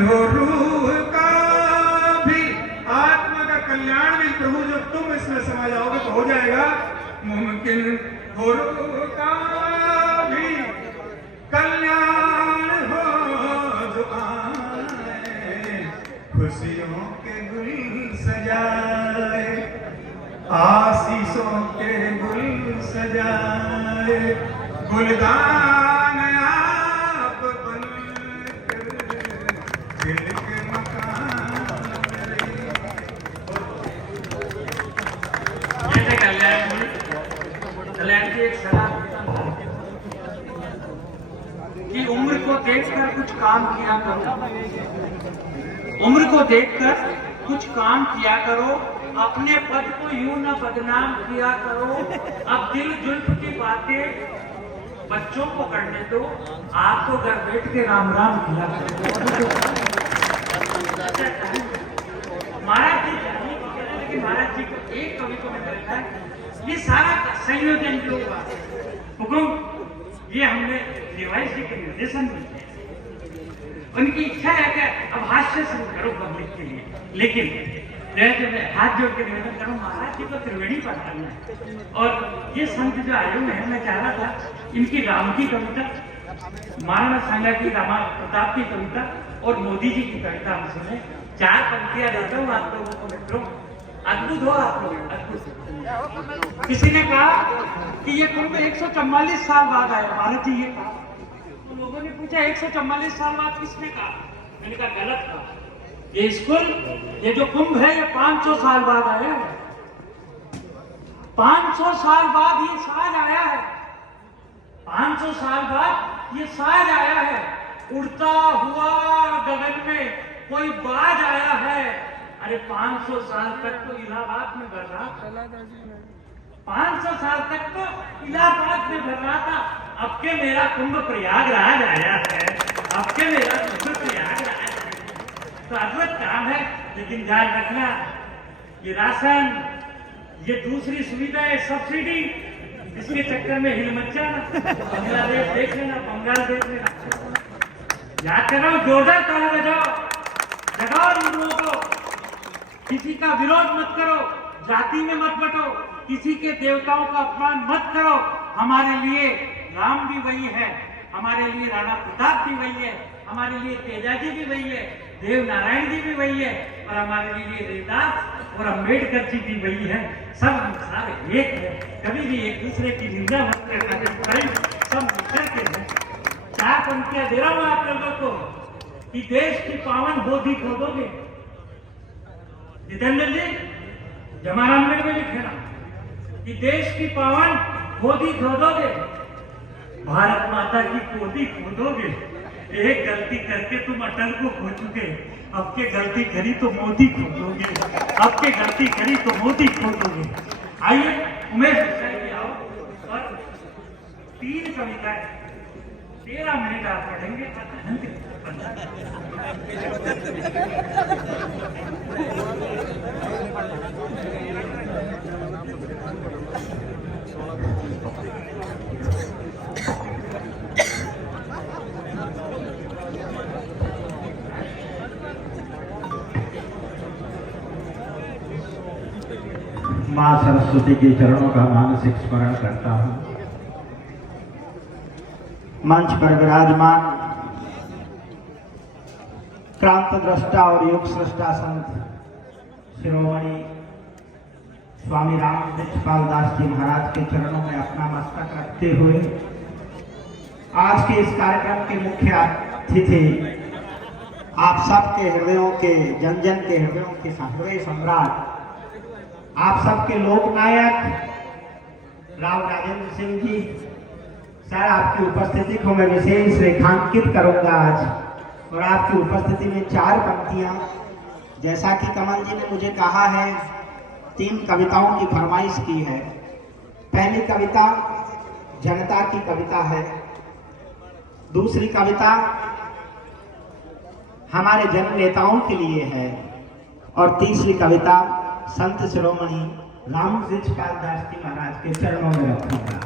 हो रूह का भी आत्मा का कल्याण भी प्रभु जब तुम इसमें समा जाओगे तो हो जाएगा मुमकिन। हो रूह का भी कल्याण हो जो आए, खुशियों के गुल सजाए, आशीषों के गुल सजाए, गुलदान आप बनकर दिल के मकान। जैसे कल्याण की एक सलाह कि उम्र को देखकर कुछ काम किया करो, उम्र को देखकर कुछ काम किया करो, अपने पद को यूं न बदनाम किया करो। अब दिल जुल्फ की बातें बच्चों को करने दो, आप तो घर बैठ के राम राम किया करो। महाराज जी लेकिन महाराज जी को एक कवि को मैंने लिखा है, ये सारा संयोजन जो हुआ हुकुम ये हमने डिवाइस जी के निर्देशन में किया। उनकी इच्छा है कि अब हास्य शुरू करो पब्लिक के लिए, लेकिन मैं हाथ जोड़ के निवेदन करूं, महाराज जी को त्रिवेणी पढ़ाना है। और ये संत जो आए हुए हैं, मैं चाह रहा था इनकी राम की कविता, महाराणा सांगा की रामा प्रताप की कविता और मोदी जी की कविता हम सुने। 4 पंक्तियां देता हूँ आप लोगों को मित्रों, अद्भुत हो आप लोग, अद्भुत। किसी ने कहा कि ये कुंभ 144 साल बाद आया, भारत जी ये कहा। तो लोगों ने पूछा 144 साल बाद किसने कहा? मैंने कहा गलत कहा। ये स्कूल, ये जो कुंभ है, ये 500 साल बाद आया है। 500 साल बाद ये साज आया है, 500 साल बाद ये साज आया है। उड़ता हुआ गगन में कोई बाज आया है। अरे 500 साल तक तो इलाहाबाद में भर रहा था, 500 साल तक तो इलाहाबाद में भर रहा था। अब के मेरा कुंभ प्रयागराज आया है, अब के मेरा कुंभ प्रयागराज है। तो अद्भुत काम है, लेकिन ध्यान रखना ये राशन, ये दूसरी सुविधा है सब्सिडी, इसके चक्कर में हिल मच जाना। बांग्लादेश देख लेना, बंगाल देख लेना। याद करो, जोरदार ताली बजाओ, जगाओ इन लोगों को। किसी का विरोध मत करो, जाति में मत बटो, किसी के देवताओं का अपमान मत करो। हमारे लिए राम भी वही है, हमारे लिए राणा प्रताप भी वही है, हमारे लिए तेजाजी भी वही है, देव नारायण जी भी वही है, और हमारे लिए देवदास और अम्बेडकर जी भी वही है। सब हम सारे एक है, कभी भी एक दूसरे की निंदा मत करना, सब मिलकर के हैं। 4 पंक्तियां दे रहा हूं आप लोगों को कि देश की पावन बोधि खोदोगे। जितेंद्र जी जमाराम में लिखे ना कि देश की पावन बोधि खोदोगे, भारत माता की गोदी खोदोगे। एक गलती करके तुम अटल को खो चुके, अब के गलती करी तो मोदी खोदोगे, अब के गलती करी तो मोदी खोदोगे। आइए उमेश जी आओ, और 3 कविताएं 13 मिनट आप पढ़ेंगे। मां सरस्वती के चरणों का मानसिक स्मरण करता हूँ। मंच पर विराजमान क्रांत दृष्टा और योग सृष्टा संत शिरोमणि स्वामी राम वृक्षपाल दास जी महाराज के चरणों में अपना मस्तक रखते हुए आज के इस कार्यक्रम के मुख्य अतिथि, आप सबके हृदयों के, जन जन के हृदयों के हृदय सम्राट, आप सबके लोकनायक राव राजेंद्र सिंह जी, सर आपकी उपस्थिति को मैं विशेष रेखांकित करूंगा आज। और आपकी उपस्थिति में 4 पंक्तियां, जैसा कि कमल जी ने मुझे कहा है, 3 कविताओं की फरमाइश की है। पहली कविता जनता की कविता है, दूसरी कविता हमारे जन नेताओं के लिए है, और तीसरी कविता संत शिरोमणि राम वृक्षपाल दास जी महाराज के चरणों में रखूंगा।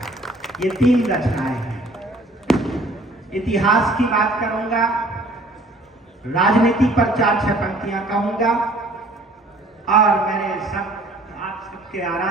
ये 3 रचनाएं हैं। इतिहास की बात करूंगा, राजनीति पर 4-6 पंक्तियां कहूंगा और मेरे सब आप सबके आराध्य